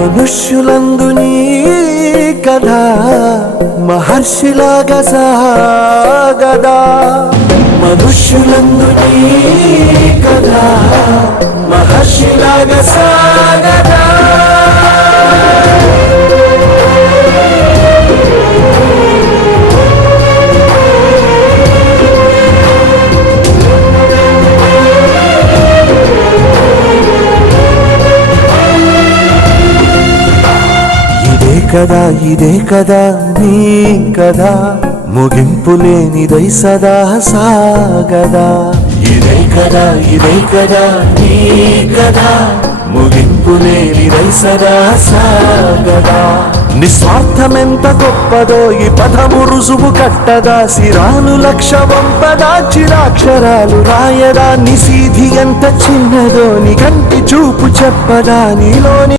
మనుష్యులందు నీ కథ మహర్షిలాగా సాగదా, మనుష్యులందు నీ కథ మహర్షిలాగా సాగదా. ఇదే కదా నీ కదా ముగింపు లేనిదై సదా సాగదా. ఇదే కదా నీ కదా ముగింపు లేనిదై సదా సాగదా. నిస్వార్థమెంత గొప్పదో ఈ పదము రుజువు కట్టదా, సిరాలు లక్ష వంపదా చిరాక్షరాలు రాయదా. నిశీధి ఎంత చిన్నదో నీ కంటి చూపు చెప్పదా, నీలోని